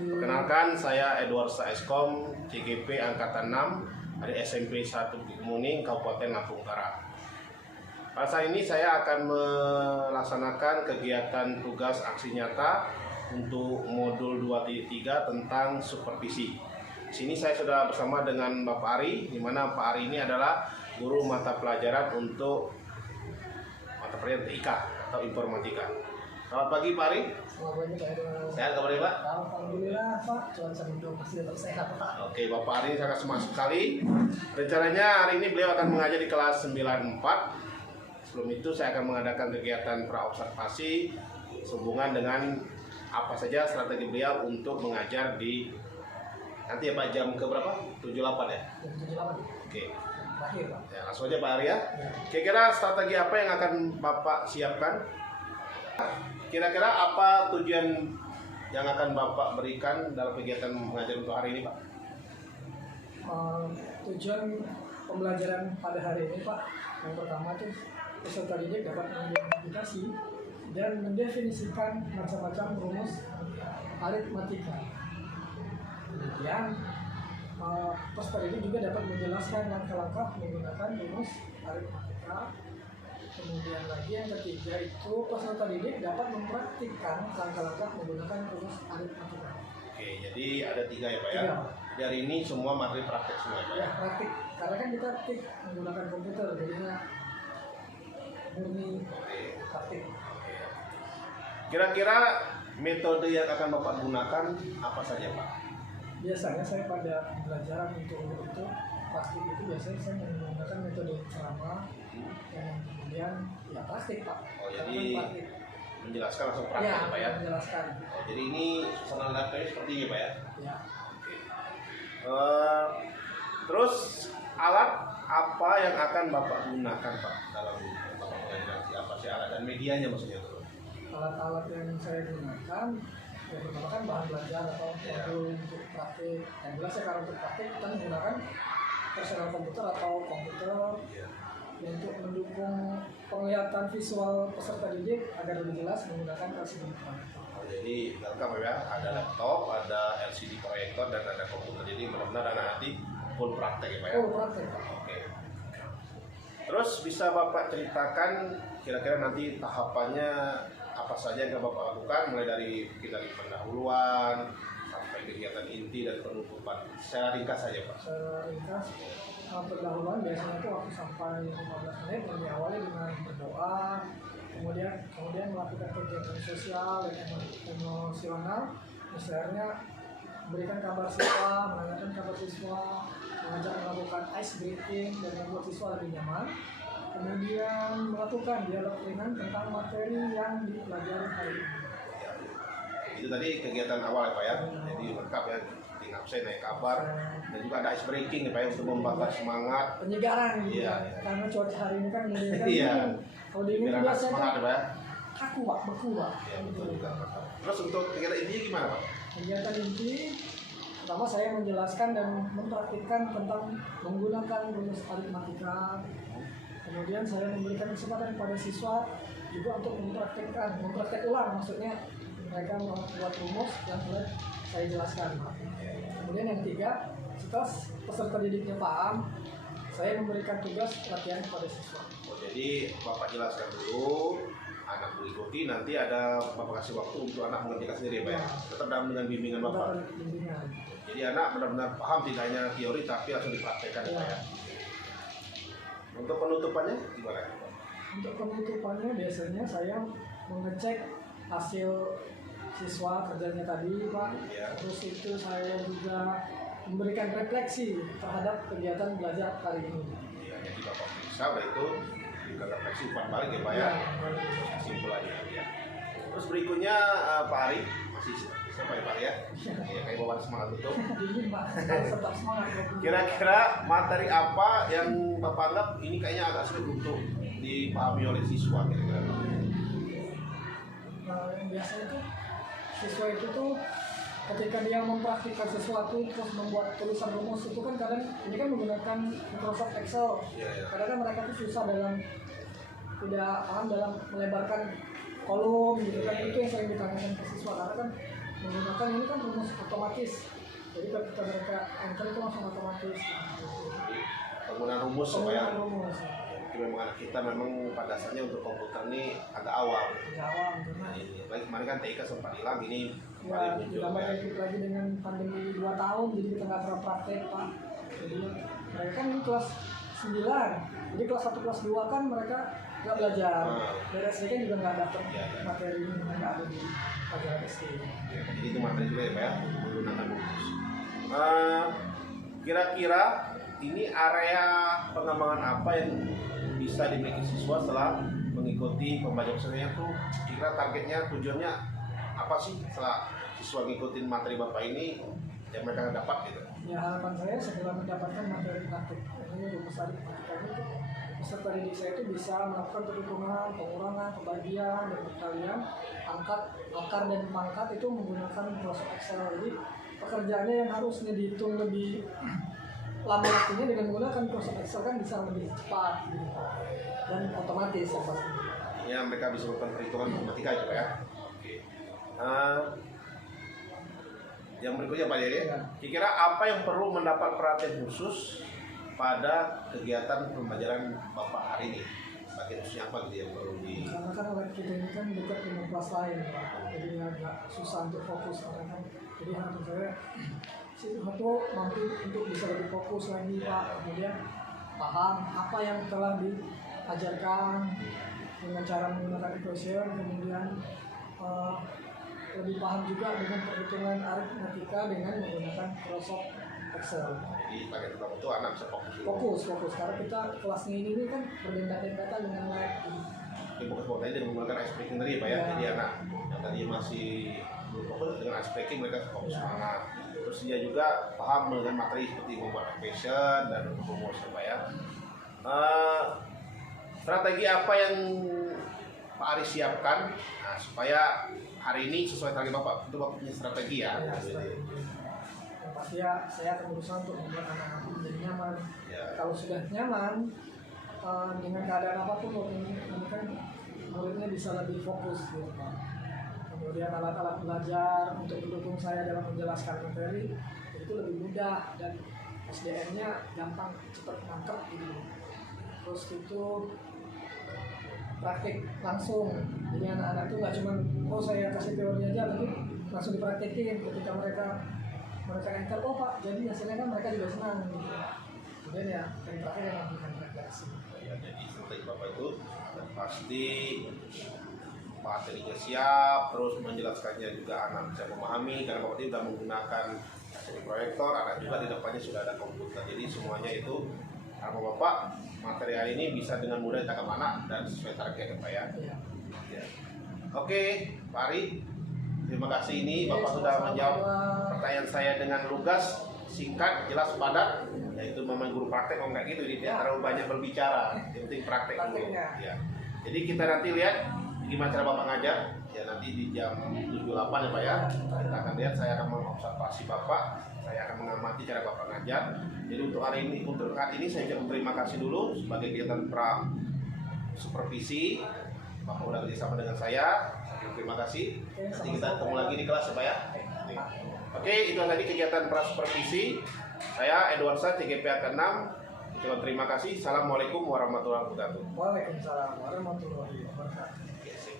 wabarakatuh. Perkenalkan, saya Edward Saeskom, CGP Angkatan 6 dari SMP 1 Kemuning, Kabupaten Lampung Utara. Pada saat ini saya akan melaksanakan kegiatan tugas aksi nyata untuk modul 2.3 tentang supervisi. Di sini saya sudah bersama dengan Bapak Ari, di mana Pak Ari ini adalah guru mata pelajaran untuk mata pelajaran TIK atau informatika. Selamat pagi Pak Ari. Selamat pagi Pak Edward. Sehat kabarnya Pak? Alhamdulillah Pak, cuaca mendung masih tetap sehat Pak. Oke, Bapak Ari sangat semangat sekali. Rencananya hari ini beliau akan mengajar di kelas 94. Sebelum itu saya akan mengadakan kegiatan praobservasi sehubungan dengan apa saja strategi beliau untuk mengajar di nanti ya Pak, jam ke berapa? 78 ya? Jam 78. Oke. Terakhir Pak. Ya, langsung aja Pak Ari ya. Ya. Kira-kira strategi apa yang akan Bapak siapkan? Kira-kira apa tujuan yang akan Bapak berikan dalam kegiatan mengajar untuk hari ini Pak? Tujuan pembelajaran pada hari ini Pak, yang pertama itu peserta didik dapat mengidentifikasi dan mendefinisikan macam-macam rumus aritmatika. Kemudian peserta didik juga dapat menjelaskan langkah-langkah menggunakan rumus aritmatika. Kemudian lagi yang ketiga itu peserta didik dapat mempraktikkan langkah-langkah menggunakan rumus aritmatika. Oke, jadi ada 3 ya Pak ya? Iya. Dari ini semua materi praktek semua ya Pak ya? Ya, praktik. Karena kan kita tik menggunakan komputer, jadinya murni Oke. praktik. Kira-kira metode yang akan Bapak gunakan apa saja Pak? Biasanya saya pada pembelajaran untuk itu praktik itu biasanya saya menggunakan metode ceramah dan kemudian ya praktik Pak. Oh, Karena jadi kan praktik. menjelaskan langsung praktek Ya, ya Pak ya? menjelaskan. Oh, jadi ini susunan latihnya seperti ini Pak ya? Ya. Oke. Terus alat apa yang akan Bapak gunakan Pak dalam Bapak mengajar? Apa sih alat dan medianya maksudnya itu? Alat-alat yang saya gunakan yang pertama kan bahan belajar atau Ya. modul untuk praktik. Yang jelas ya kalau untuk praktik kita menggunakan personal komputer atau komputer Iya. untuk mendukung penglihatan visual peserta didik agar lebih jelas menggunakan LCD proyektor. Oh, jadi lengkap ya, ada laptop, ada LCD proyektor dan ada komputer. Jadi benar-benar anak nanti full praktek ya Pak ya? Oh, praktek Pak. Oke. Terus bisa Bapak ceritakan kira-kira nanti tahapannya apa saja yang Bapak lakukan mulai dari pendahuluan sampai kegiatan inti dan penutupan. Secara ringkas saja Pak. Secara ringkas, pendahuluan biasanya itu waktu sampai 15 menit yang diawali dengan berdoa, kemudian melakukan kegiatan sosial dan emosional, misalnya memberikan kabar siswa, menanyakan kabar siswa, mengajak melakukan ice breathing dan membuat siswa lebih nyaman. Kemudian melakukan dialog ringan tentang materi yang dipelajari hari ini. Itu tadi kegiatan awal ya Pak ya. Jadi lengkap ya, seperti absen, naik kabar, dan juga ada ice breaking ya Pak ya untuk membakar semangat. Penyegaran gitu Iya. kan. Karena cuaca hari ini kan dingin kan. Iya. Kalau dingin Biar itu anak biasanya semangat ya Pak ya. kaku Pak, beku Pak. Ya betul juga. Terus untuk kegiatan intinya gimana Pak? Kegiatan inti pertama saya menjelaskan dan mempraktikkan tentang menggunakan rumus aritmatika. Kemudian saya memberikan kesempatan kepada siswa juga untuk mempraktek ulang, maksudnya mereka membuat rumus yang telah saya jelaskan. Kemudian yang ketiga, setelah peserta didiknya paham, saya memberikan tugas latihan kepada siswa. Oh, jadi Bapak jelaskan dulu, anak mengikuti, nanti ada Bapak kasih waktu untuk anak mengerjakan sendiri Pak ya. Tetap dengan bimbingan Bapak. Mendapat bimbingan. Jadi anak benar-benar paham, tidak hanya teori tapi langsung dipraktekkan ya Pak ya. Untuk penutupannya gimana? Untuk penutupannya biasanya saya mengecek hasil siswa kerjanya tadi Pak. Ya. Terus itu saya juga memberikan refleksi terhadap kegiatan belajar hari ini. Ya, jadi Bapak bisa, itu juga refleksi umpan balik ya Pak ya. Kesimpulannya ya. Terus berikutnya Pak Ari masih siapa ya Pak ya? Ya kayak bawa semangat betul. Dingin Pak, harus tetap semangat. Kira-kira materi apa yang Bapak anggap ini kayaknya agak sulit untuk dipahami oleh siswa kira-kira? Yang biasa itu siswa itu tuh ketika dia mempraktikkan sesuatu terus membuat tulisan rumus itu kan kadang ini kan menggunakan Microsoft Excel. Iya. Kadang mereka tuh susah dalam tidak paham dalam melebarkan kolom gitu kan, itu yang sering ditanyakan ke siswa karena kan menggunakan ini kan rumus otomatis. Jadi ketika mereka enter itu langsung otomatis. Penggunaan rumus supaya Penggunaan rumus. memang anak kita memang pada dasarnya untuk komputer ini agak awam. Jawab karena Lagi kemarin kan TIK sempat hilang, ini ya, kembali muncul ditambah ya. ikut lagi dengan pandemi 2 tahun, jadi kita nggak pernah praktek Pak. Jadi mereka kan ini kelas 9, jadi kelas 1 kelas 2 kan mereka nggak belajar. Dari SD kan juga nggak dapat Ya. materi ini, nggak ada di pelajaran SD. Jadi itu materi juga ya Pak ya, menggunakan rumus. Kira-kira ini area pengembangan apa yang bisa dimiliki siswa setelah mengikuti pembelajaran senior itu, kira targetnya, tujuannya apa sih setelah siswa ngikutin materi Bapak ini yang mereka dapat gitu? Ya harapan saya setelah mendapatkan materi praktik ini rumus aritmatika itu peserta didik saya itu bisa melakukan perhitungan, pengurangan, pembagian, dan perkalian, angkat, akar dan pangkat itu menggunakan Microsoft Excel. Jadi pekerjaannya yang harusnya dihitung lebih lama waktunya dengan menggunakan Microsoft Excel kan bisa lebih cepat gitu. Dan otomatis ya pasti. Ya mereka bisa melakukan perhitungan matematika juga ya. Oke. Yang berikutnya Pak Dede, Ya. kira-kira apa yang perlu mendapat perhatian khusus pada kegiatan pembelajaran Bapak hari ini? Bagian khususnya apa gitu yang perlu di... Karena kan lab kita ini kan dekat dengan kelas lain, Pak. Jadi agak susah untuk fokus karena kan. Jadi harapan saya satu mampu untuk bisa lebih fokus lagi Pak. Kemudian paham apa yang telah diajarkan dengan cara menggunakan equation, kemudian lebih paham juga dengan perhitungan aritmatika dengan menggunakan Microsoft Excel. Jadi target utama itu anak bisa fokus dulu. Fokus karena kita kelasnya ini kan berdempetan dengan lab. Jadi fokus tadi dengan menggunakan ice breaking tadi Pak ya. Ya. Jadi anak yang tadi masih belum fokus dengan ice breaking mereka fokus Ya. semangat. Terus dia juga paham dengan materi seperti membuat equation dan rumus ya Pak ya. Strategi apa yang Pak Aris siapkan supaya hari ini sesuai target Bapak? Itu Bapak punya strategi ya. Ya, yang pasti ya saya akan berusaha untuk membuat anak-anak menjadi nyaman. Ya. Kalau sudah nyaman dengan keadaan apapun ini kan muridnya bisa lebih fokus gitu Pak. Kemudian alat-alat belajar untuk mendukung saya dalam menjelaskan materi itu lebih mudah dan SDM-nya gampang cepat nangkep gitu. Terus itu praktik langsung, jadi anak-anak itu nggak cuma saya kasih teori aja tapi langsung dipraktekin ketika mereka enter, oh Pak jadi hasilnya kan mereka juga senang gitu. Kemudian ya yang terakhir yang memberikan reaksi. Ya, jadi strategi Bapak itu pasti materinya siap, terus menjelaskannya juga anak bisa memahami karena Bapak ini sudah menggunakan seni proyektor, anak juga di depannya sudah ada komputer, jadi semuanya itu harapan Bapak materi hari ini bisa dengan mudah ditangkap anak dan sesuai target ya Pak ya. Iya. Ya. Oke, Pak Ari, terima kasih ini Oke, Bapak sudah sama-sama, menjawab Pak. pertanyaan saya dengan lugas, singkat, jelas, padat. Yaitu memang guru praktek kok nggak gitu, dia Ya. terlalu banyak berbicara, yang penting praktek dulu. Prakteknya. Ya. Jadi kita nanti lihat gimana cara Bapak ngajar. Ya nanti di jam 7.08 ya Pak ya. Kita akan lihat, saya akan mengobservasi Bapak, saya akan mengamati cara Bapak ngajar. Jadi untuk hari ini, untuk saat ini saya ucapkan terima kasih dulu sebagai kegiatan pra supervisi. Bapak udah kerjasama dengan saya. Terima kasih. Nanti kita ketemu lagi di kelas ya Pak ya. Oke, itu tadi kegiatan pra supervisi. Saya Edward Sa, TGP Angka 6. Ucapkan terima kasih. Assalamualaikum warahmatullahi wabarakatuh. Waalaikumsalam warahmatullahi wabarakatuh. Oke, sip.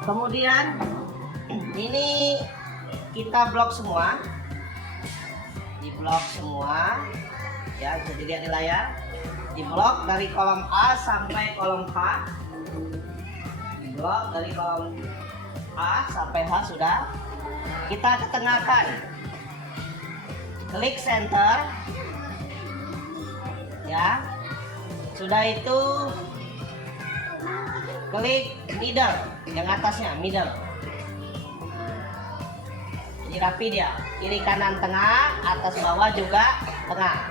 Kemudian ini kita blok semua, di blok semua, ya bisa dilihat di layar. Di blok dari kolom A sampai kolom H, di blok dari kolom A sampai H sudah. Kita ketengahkan, klik center, ya. Sudah itu klik middle, yang atasnya middle. Jadi rapi dia. Kiri kanan tengah, atas bawah juga tengah.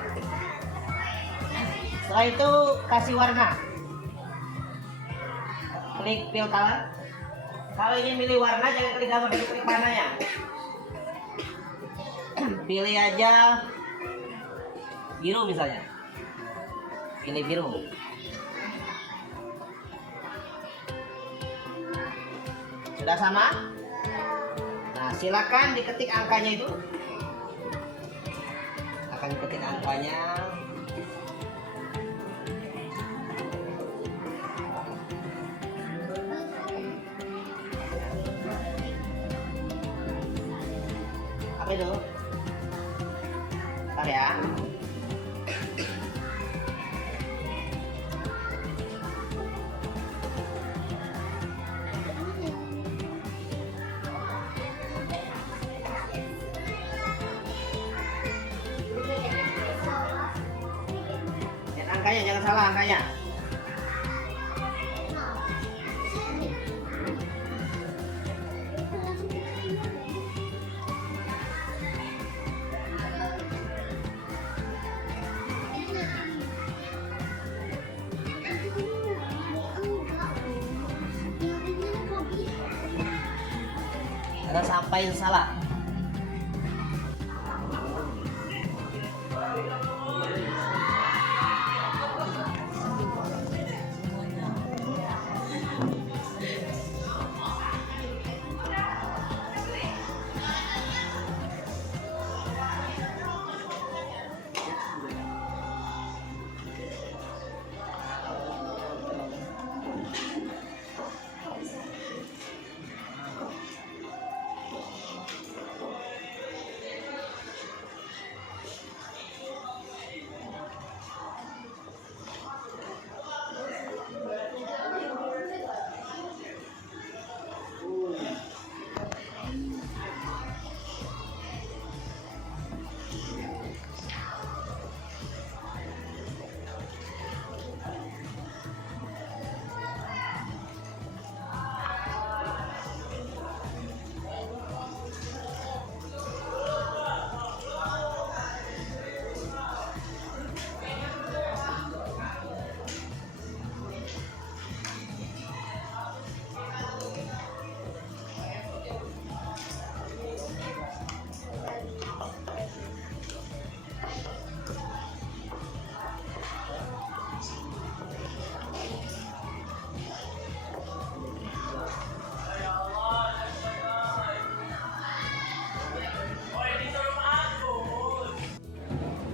Setelah itu kasih warna. Klik fill color. Kalau ini milih warna jangan klik gambar, klik warnanya. Pilih aja biru misalnya. Pilih biru. Sudah sama? Nah, silakan diketik angkanya itu. Akan ketik angkanya. Apa itu? Bentar ya. Angkanya jangan salah angkanya. Jangan sampai salah.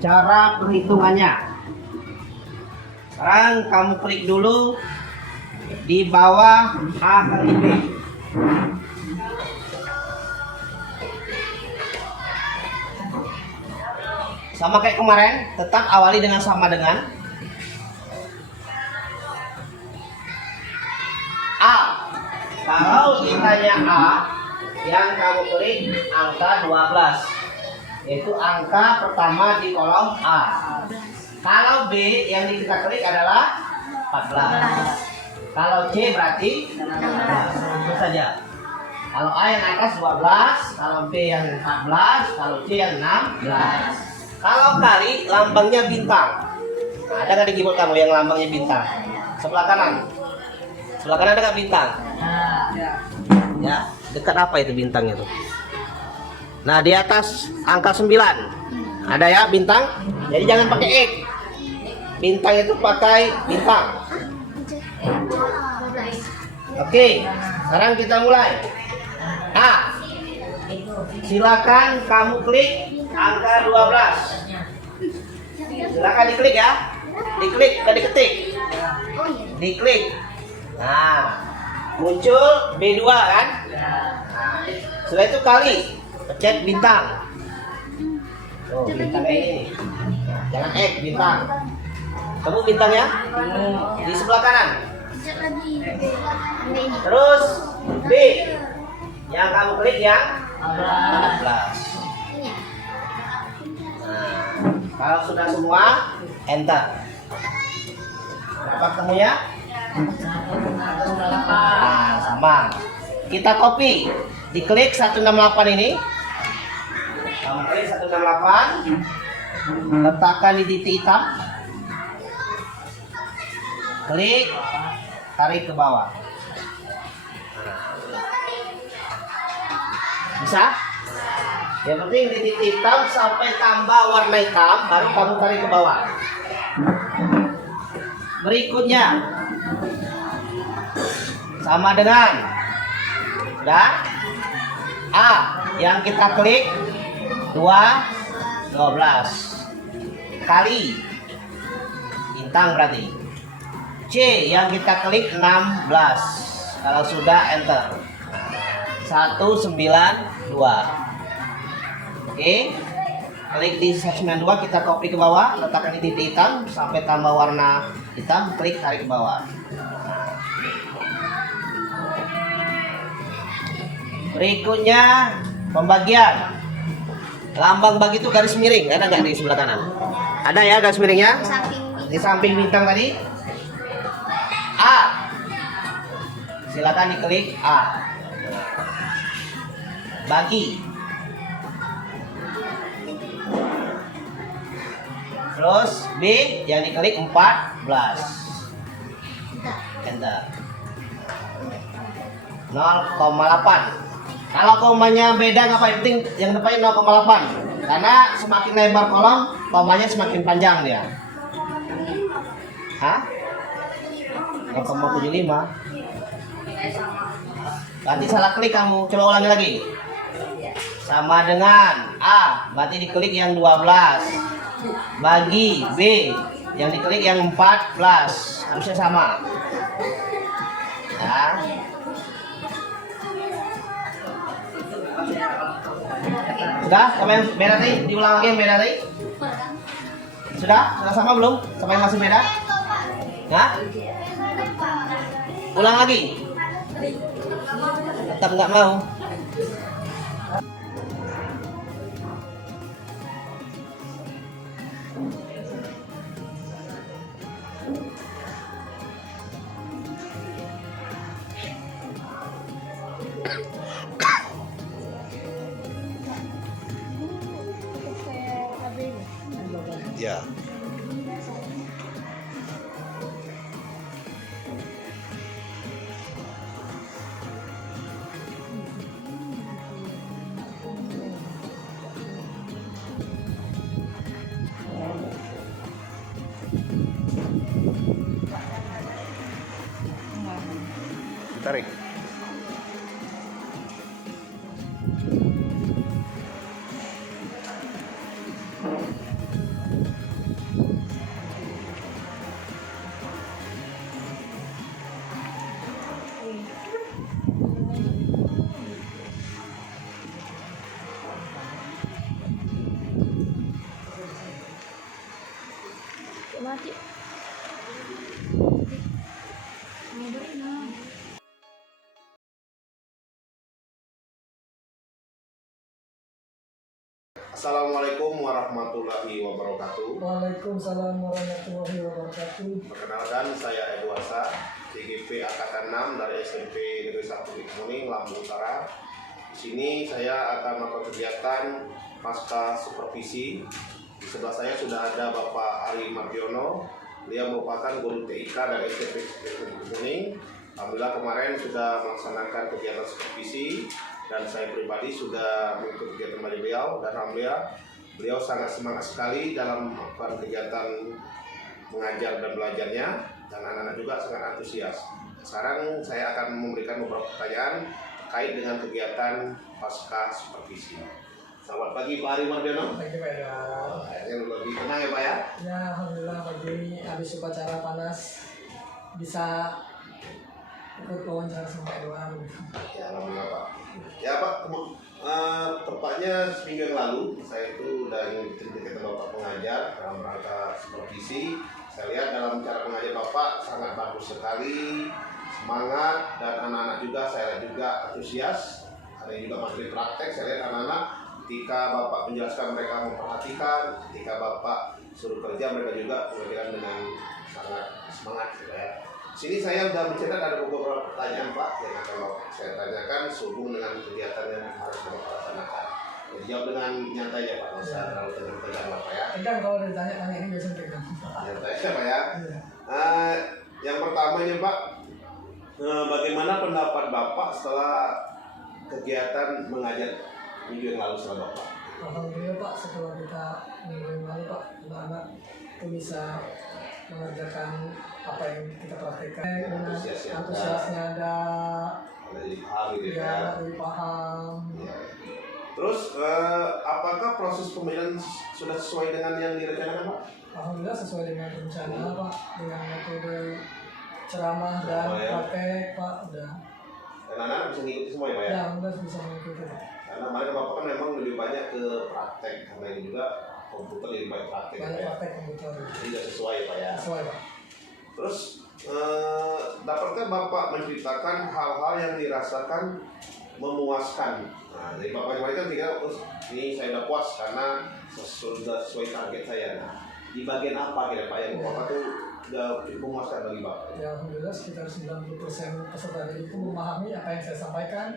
Cara perhitungannya. Sekarang kamu klik dulu di bawah A kali B. Sama kayak kemarin, tetap awali dengan sama dengan A. Kalau ditanya A, yang kamu klik angka 12. Yaitu angka pertama di kolom A. Kalau B yang kita klik adalah 14. Kalau C berarti 16. Itu saja. Kalau A yang atas 12, kalau B yang 14, kalau C yang 16. Kalau kali lambangnya bintang. Nah, ada nggak di keyboard kamu yang lambangnya bintang? Sebelah kanan. Sebelah kanan ada nggak bintang? Ya, dekat apa itu bintangnya tuh? Nah, di atas angka 9 ada ya bintang. Jadi jangan pakai X. Bintang itu pakai bintang. Oke, sekarang kita mulai. A. Silakan kamu klik angka 12. Silakan diklik ya. Diklik, bukan diketik. Diklik. Nah, muncul B2 kan? Setelah itu kali. Pencet bintang. Oh, bintang ini. Jangan X, bintang. Kamu bintangnya di sebelah kanan. Terus B. Yang kamu klik yang 14. Nah, kalau sudah semua, enter. Berapa ketemunya? Nah, sama. Kita copy. Diklik 168 ini. Kamu klik 168. Letakkan di titik hitam. Klik, tarik ke bawah. Bisa? Yang penting di titik hitam sampai tambah warna hitam, baru kamu tarik ke bawah. Berikutnya sama dengan A yang kita klik 12 kali bintang berarti. C yang kita klik 16. Kalau sudah enter 192. Oke, klik di 192, kita copy ke bawah, letakkan di titik hitam sampai tambah warna hitam, klik tarik ke bawah. Berikutnya pembagian. Lambang bagi itu garis miring, ada nggak di sebelah kanan? Ada ya garis miringnya? Di samping bintang tadi. A. Silakan diklik A. Bagi. Terus B yang diklik 14. Enter. 0,8. Kalau komanya beda nggak apa-apa, penting yang depannya 0,8. Karena semakin lebar kolom, komanya semakin panjang dia. Hah? 0,75. Berarti salah klik kamu. Coba ulangi lagi. Sama dengan A, berarti diklik yang 12. Bagi B, yang diklik yang 14. Harusnya sama. Ya. Sudah? Sama yang beda tadi? Diulang lagi yang beda tadi? Sudah? Sudah sama belum? Sama yang masih beda? Hah? Ulang lagi? Tetap nggak mau? Ya. Tarik. Mati. Assalamualaikum warahmatullahi wabarakatuh. Waalaikumsalam warahmatullahi wabarakatuh. Perkenalkan, saya Edwarsa, CGP Angkatan 6 dari SMP Negeri 1 Kuning, Lampung Utara. Di sini saya akan melakukan kegiatan pasca supervisi. Di sebelah saya sudah ada Bapak Ari Mardiono. Dia merupakan guru TIK dari SMP Kuning. Alhamdulillah kemarin sudah melaksanakan kegiatan supervisi dan saya pribadi sudah mengikuti kegiatan dari beliau, dan alhamdulillah beliau sangat semangat sekali dalam melakukan kegiatan mengajar dan belajarnya, dan anak-anak juga sangat antusias. Sekarang saya akan memberikan beberapa pertanyaan terkait dengan kegiatan pasca supervisi. Selamat pagi Pak Ari Mardiono. Pagi Pak Edward. Kayaknya lebih tenang ya Pak ya? Ya alhamdulillah pagi ini habis upacara panas bisa ikut wawancara sama Pak Edward. Ya alhamdulillah Pak. Ya Pak, tepatnya seminggu yang lalu saya itu udah ngikutin kegiatan Bapak pengajar dalam rangka supervisi. Saya lihat dalam cara mengajar Bapak sangat bagus sekali, semangat, dan anak-anak juga saya lihat juga antusias. Ada yang juga materi praktek, saya lihat anak-anak ketika Bapak menjelaskan mereka memperhatikan, ketika Bapak suruh kerja mereka juga mengerjakan dengan sangat semangat gitu ya. Sini saya sudah mencatat ada beberapa pertanyaan Pak yang akan saya tanyakan sehubung dengan kegiatan yang harus Bapak laksanakan. Jadi Dijawab dengan nyata aja Pak, nggak usah terlalu tegang lah Pak ya. Tegang kalau ditanya-tanya ini biasanya tegang. Nyata aja Pak ya. Iya. Yang pertama ini Pak, bagaimana pendapat Bapak setelah kegiatan mengajar minggu yang lalu setelah Bapak? Alhamdulillah Pak, setelah kita minggu yang lalu Pak, anak-anak itu bisa mengerjakan apa yang kita praktekkan dengan antusiasnya ada, Jadi paham gitu ya, ya. lebih paham. Terus apakah proses pembelajaran sudah sesuai dengan yang direncanakan Pak? Alhamdulillah sesuai dengan rencana Pak, dengan metode ceramah dan Oh, ya. praktek Pak, udah. Dan anak-anak bisa ngikuti semua ya Pak ya? Ya, alhamdulillah bisa mengikuti Pak. Karena kemarin Bapak kan memang lebih banyak ke praktek, karena ini juga komputer lebih banyak praktek Banyak Pak ya? praktek komputer. Jadi sudah sesuai ya Pak ya? Sesuai Pak. Terus dapatkah Bapak menceritakan hal-hal yang dirasakan memuaskan? Nah, dari Bapak kemarin kan tinggal, ini saya udah puas karena sudah sesuai target saya. Nah, di bagian apa kira Pak yang Bapak tuh udah memuaskan bagi Bapak? Ya, alhamdulillah sekitar 90% peserta didik itu memahami apa yang saya sampaikan,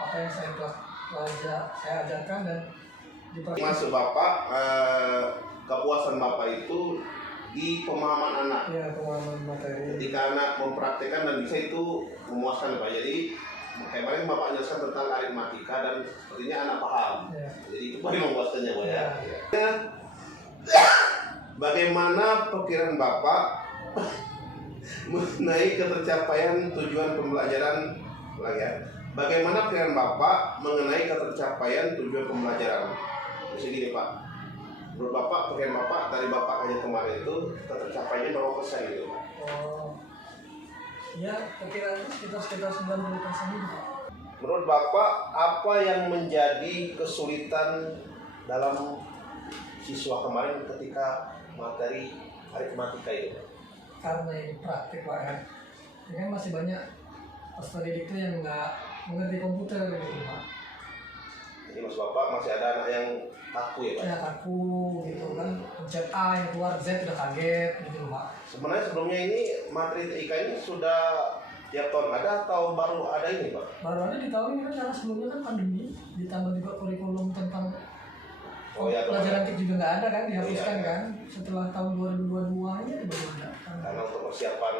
apa yang saya ajarkan dan dipraktikkan. Maksud Bapak, kepuasan Bapak itu di pemahaman anak. Ya, pemahaman materi. Ketika anak mempraktikkan dan bisa itu memuaskan Pak. Jadi kemarin Bapak jelaskan tentang aritmatika dan sepertinya anak paham. Ya. Jadi itu paling memuaskannya Pak ya. Ya. Bagaimana pikiran Bapak mengenai ketercapaian tujuan pembelajaran lagi ya? Bagaimana pikiran Bapak mengenai ketercapaian tujuan pembelajaran? Jadi gini Pak, menurut Bapak, pikiran Bapak dari Bapak aja kemarin itu ketercapaiannya berapa persen gitu Pak? Oh. Ya, perkiraan itu sekitar 90% itu Pak. Menurut Bapak, apa yang menjadi kesulitan dalam siswa kemarin ketika materi aritmatika itu? Karena ini praktik Pak ya. Ya kan masih banyak peserta didik itu yang nggak mengerti komputer gitu Pak. Jadi Mas Bapak masih ada anak yang kaku ya Pak? Ya kaku gitu kan, pencet A yang keluar Z udah kaget gitu Pak. Sebenarnya sebelumnya ini materi TIK ini sudah tiap tahun ada atau baru ada ini Pak? Baru ada di tahun ini kan karena sebelumnya kan pandemi, ditambah juga kurikulum tentang pelajaran TIK juga nggak ada kan, dihapuskan kan. Setelah tahun 2022 ini baru ada. Karena untuk persiapan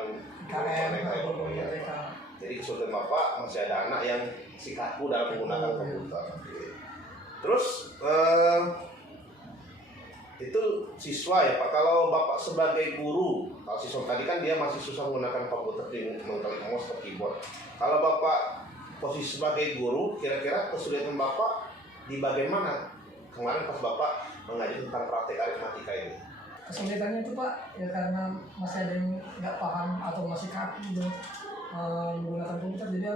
KM, TK. Jadi kesulitan Bapak masih ada anak yang si kaku dalam menggunakan komputer. Terus itu siswa ya Pak. Kalau Bapak sebagai guru, kalau siswa tadi kan dia masih susah menggunakan komputer di mengklik mouse atau keyboard. Kalau Bapak posisi sebagai guru, kira-kira kesulitan Bapak di bagian mana? Kemarin pas Bapak mengajar tentang praktek aritmatika ini. Kesulitannya itu Pak ya karena masih ada yang nggak paham atau masih kaku gitu, menggunakan komputer, jadi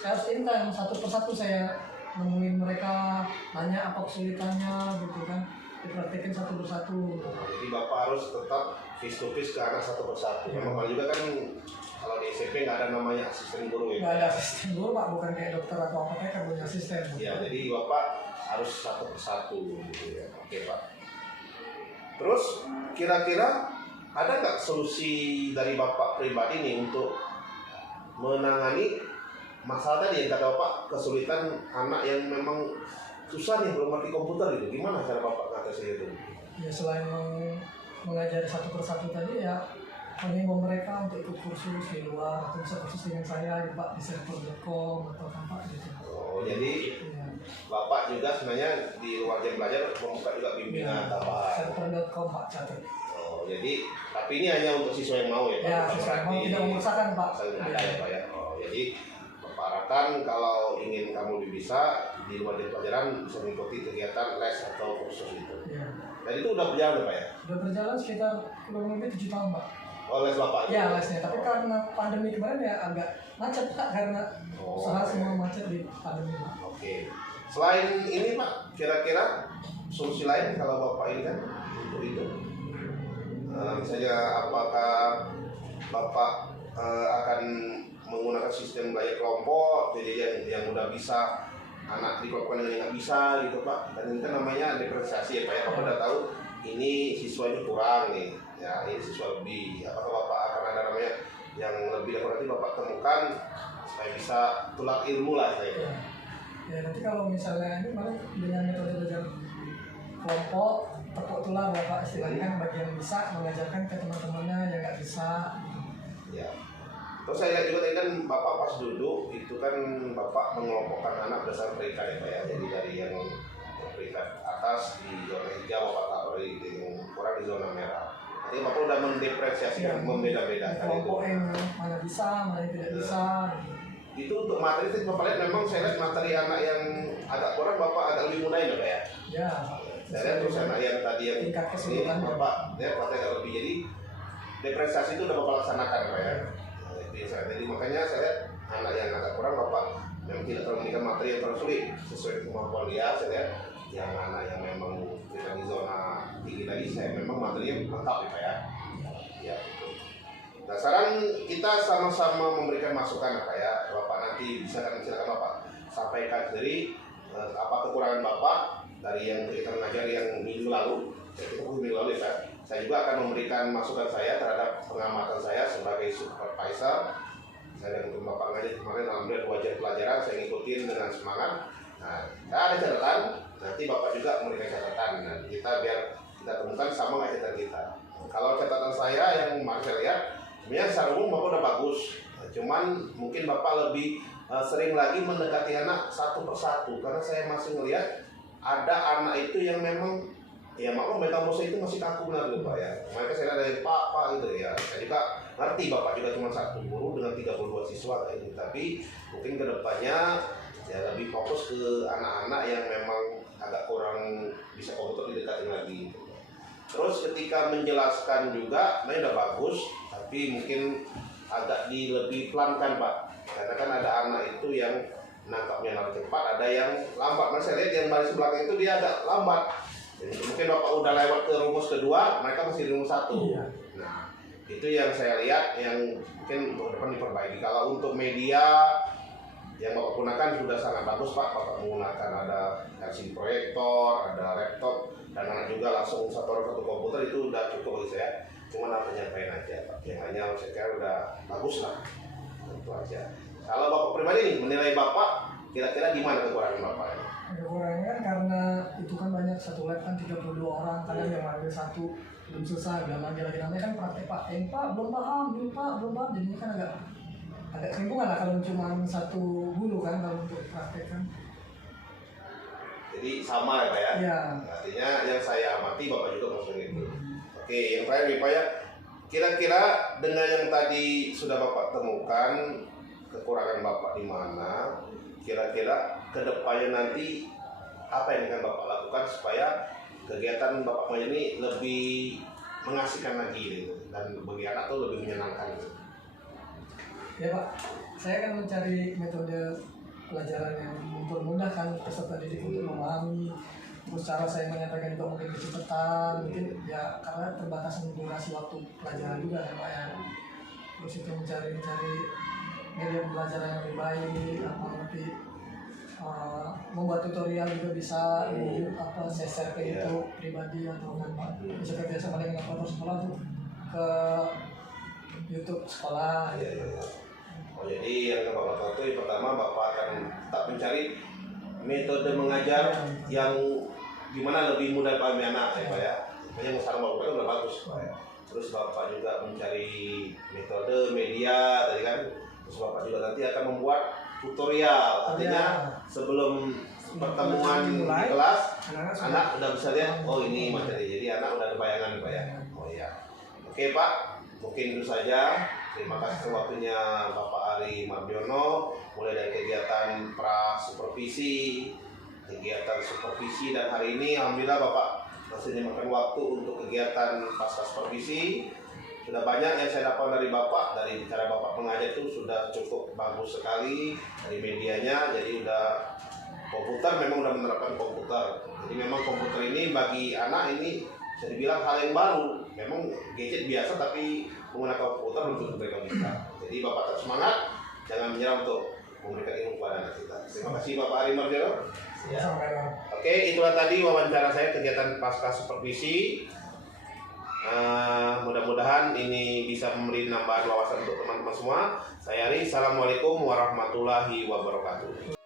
saya harus intern satu persatu, saya nemuin mereka, nanya apa kesulitannya gitu kan, dipraktekin satu persatu. Jadi Bapak harus tetap face to face ke anak satu persatu. Memang juga kan kalau di SMP nggak ada namanya asisten guru ya. Nggak ada asisten guru Pak, bukan kayak dokter atau apa kan punya asisten. Ya, jadi Bapak harus satu persatu gitu ya. Oke Pak. Terus kira-kira ada nggak solusi dari Bapak pribadi nih untuk menangani masalah tadi yang kata Bapak, kesulitan anak yang memang susah nih belum ngerti komputer gitu? Gimana cara Bapak ngatasi itu? Ya selain mengajari satu persatu tadi ya menghimbau mereka untuk ikut kursus di luar atau bisa kursus dengan saya di Pak di server.com atau apa gitu. Oh, jadi Ya. Bapak juga sebenarnya di luar jam belajar membuka juga bimbingan tambahan. Server.com Pak catat. Oh, jadi tapi ini hanya untuk siswa yang mau ya Pak? Ya, Bukan siswa yang mau, berarti tidak memaksakan, Pak. Ada ya Pak ya? Oh, jadi Bapak harapkan kalau ingin kamu lebih bisa di luar jam pelajaran bisa mengikuti kegiatan les atau kursus itu. Ya. Dan itu udah berjalan Pak ya? Sudah berjalan sekitar kurang lebih 7 tahun Pak. Oh, les Bapak? Ya lesnya, tapi karena pandemi kemarin ya agak macet Pak, karena usaha semua macet di pandemi Pak. Oke. Selain ini Pak, kira-kira solusi lain kalau Bapak ini kan untuk itu? Misalnya apakah Bapak akan menggunakan sistem belajar kelompok, jadi yang udah bisa anak dikelompokkan dengan yang nggak bisa gitu Pak? Dan ini kan namanya diferensiasi ya Pak ya. Bapak udah tahu ini siswa ini kurang nih, ya ini siswa lebih. Apakah Bapak akan ada namanya yang lebih dan nanti Bapak temukan supaya bisa tular ilmu lah saya. Ya nanti kalau misalnya ini malah dengan metode belajar kelompok tepuk tulang Bapak istilahnya kan, bagi yang bisa mengajarkan ke teman-temannya yang nggak bisa. Ya. Terus saya lihat juga tadi kan Bapak pas duduk itu kan Bapak mengelompokkan anak berdasarkan peringkat ya Pak ya. Jadi dari yang peringkat atas di zona hijau Bapak taruh di yang kurang di zona merah. Jadi Bapak udah mendiferensiasikan, membeda-bedakan itu. Kelompok yang mana bisa, mana yang tidak bisa. Itu untuk materi itu Bapak lihat memang saya lihat materi anak yang agak kurang Bapak agak lebih mudahin ya Pak ya. Ya. Saya lihat terus anak yang tadi yang tingkat ini kesulitan Bapak lihat materi agak lebih, jadi diferensiasi itu udah Bapak laksanakan Pak ya. Jadi makanya saya lihat anak yang agak kurang Bapak yang tidak terlalu memberikan materi yang terlalu sulit sesuai dengan kemampuan dia. Saya lihat yang anak yang memang kita di zona tinggi tadi saya memang materinya lengkap ya Pak ya. Ya betul. Nah sekarang kita sama-sama memberikan masukan Pak ya. Bapak nanti bisa kan silakan Bapak sampaikan sendiri apa kekurangan Bapak dari yang kita mengajar yang minggu lalu. Kita minggu lalu ya Pak. Saya juga akan memberikan masukan saya terhadap pengamatan saya sebagai supervisor. Saya dan Bapak ngajar kemarin alhamdulillah 2 jam pelajaran saya ngikutin dengan semangat. Nah, ada catatan, nanti Bapak juga memberikan catatan. Nah, kita biar kita temukan sama nggak catatan kita. Kalau catatan saya yang kemarin saya lihat, sebenarnya secara umum Bapak udah bagus. Cuman mungkin Bapak lebih sering lagi mendekati anak satu persatu, karena saya masih melihat ada anak itu yang memang ya maklum metabolisme itu masih kaku benar gitu Pak ya. Mereka saya lihat dari Pak gitu ya. Saya juga ngerti Bapak juga cuma satu guru dengan 32 siswa kayak ini. Tapi mungkin kedepannya ya lebih fokus ke anak-anak yang memang agak kurang bisa komputer didekatin lagi. Terus ketika menjelaskan juga, nah udah bagus, tapi mungkin agak lebih pelankan Pak. Karena kan ada anak itu yang nangkapnya lebih cepat, ada yang lambat. Nah saya lihat yang baris belakang itu dia agak lambat. Jadi, mungkin Bapak udah lewat ke rumus kedua, mereka masih di rumus 1. Iya. Nah, itu yang saya lihat yang mungkin untuk depan diperbaiki. Kalau untuk media yang Bapak gunakan sudah sangat bagus Pak. Bapak menggunakan ada LCD proyektor, ada laptop, dan anak juga langsung satu komputer, itu udah cukup bagi saya. Cuma apa penyampaian aja Pak. Yang lainnya saya kira udah bagus lah. Itu aja. Kalau Bapak pribadi nih menilai Bapak, kira-kira gimana kekurangan Bapak? Kekurangan karena itu kan banyak, satu lab kan 32 orang, kadang yang ambil satu belum selesai, belum lagi namanya kan praktek Pak, Pak belum paham, belum paham, jadinya kan agak kebingungan lah kalau cuma satu guru kan kalau untuk praktek kan. Jadi sama ya Pak ya? Iya. Artinya yang saya amati Bapak juga maksudnya itu. Oke, yang terakhir nih Pak ya, kira-kira dengan yang tadi sudah Bapak temukan kekurangan Bapak di mana, kira-kira kedepannya nanti apa yang akan Bapak lakukan supaya kegiatan Bapak ini lebih mengasihkan lagi gitu, dan bagi anak tuh lebih menyenangkan gitu. Ya Pak, saya akan mencari metode pelajaran yang mempermudahkan peserta didik untuk memahami. Terus cara saya menyampaikan juga mungkin kecepatan, mungkin ya karena terbatasan durasi waktu pelajaran juga ya Pak ya. Terus itu mencari media pembelajaran yang lebih baik, apa nanti membuat tutorial juga bisa di saya share ke itu pribadi atau kan Pak, bisa kerja sama dengan kantor sekolah tuh ke YouTube sekolah. Oh, jadi yang Bapak tahu itu yang pertama Bapak akan tetap mencari metode mengajar yang gimana lebih mudah dipahami anak ya Pak ya. Yang sekarang Bapak itu udah bagus Pak ya. Terus Bapak juga mencari metode media tadi kan. Terus Bapak juga nanti akan membuat tutorial, artinya sebelum pertemuan di kelas anak udah bisa lihat, oh ini materi, jadi anak udah ada bayangan Pak ya. Oh iya. Oke Pak, mungkin itu saja. Terima kasih waktunya Bapak Ari Marbiono, mulai dari kegiatan supervisi, dan hari ini alhamdulillah Bapak masih menyempatkan waktu untuk kegiatan pasca supervisi. Sudah banyak yang saya dapat dari Bapak, dari cara Bapak mengajar itu sudah cukup bagus sekali, dari medianya, jadi udah komputer, memang udah menerapkan komputer. Jadi memang komputer ini bagi anak ini bisa dibilang hal yang baru, memang gadget biasa tapi menggunakan komputer untuk mereka bisa. Jadi Bapak tetap semangat, jangan menyerah untuk memberikan ilmu kepada anak kita. Terima kasih Bapak Ari Marbiono. Ya. Oke, itulah tadi wawancara saya kegiatan pasca supervisi. Mudah-mudahan ini bisa memberi nambahan wawasan untuk teman-teman semua. Saya Ari, assalamualaikum warahmatullahi wabarakatuh.